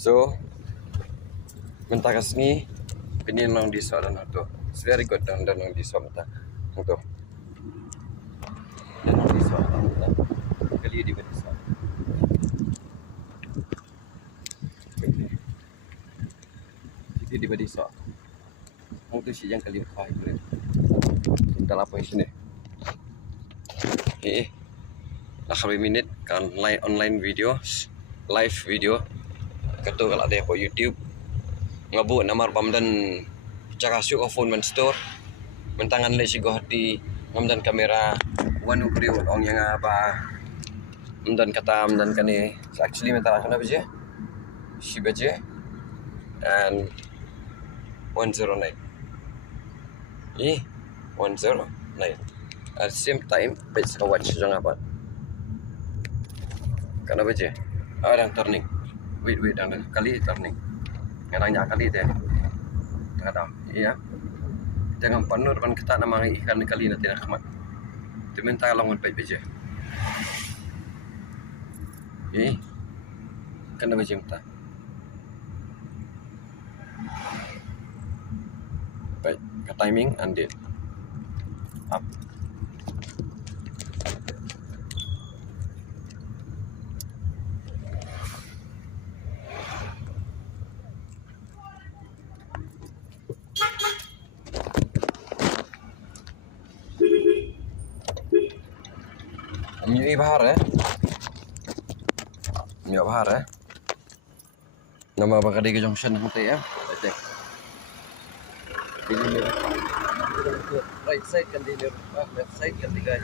So mentah kasni pinin lang di so dan to. It's very good dan lang di so mentah. Ito. Dan lang di so. Kali di ba di so. Itu di ba di so. Ang to siya kali pa ito. Kita lapor sini. Nakabay minute kan online video, live video. Kato kalau ada po YouTube. Ngabu namar pamdan cakasyo ko phone man store. Mentangan le sigo hati ngamdan kamera wanu kriu ong yang apa. Mdan kata mdan kani. So actually mentara kana baje. Si baje and 109. 109. At the same time, page ka watch jang apa. Kana baje. Ada turning. Wait, dan kali turning. Ngarangnya kali deh. Kadang, iya. Jangan panur pan kita nama ikan kali nanti nak mat. Temen tak langun page baje. Kana baje mta. Baik, ke timing and date. Up. Ini bahar Ini bahar Nama Bagadi ke Junction nanti ya. Cek. Right side kan di left side kan di guys.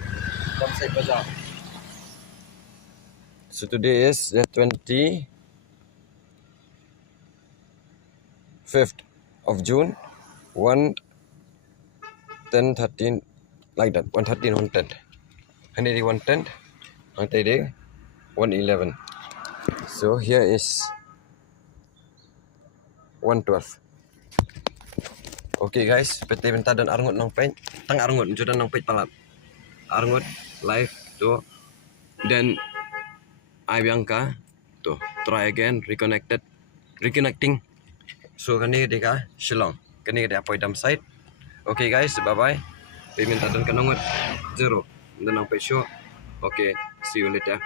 Left side bazaar. So today is the 25th of June. 1:10, 13 like that. 1:13, 1:10. And it is 1:10. And today 1:11. So here is 1:12. Okay guys, PT Benta dan Arngut nang page, tang Arngut jodan nang page palat. Arngut live tu dan I Bianca tu try again reconnecting. So kani deka Shillong. Kani dia apa dam site. Okay guys, bye bye. PT Benta dan Arngut 0 dan nang page show. Okay, see you later.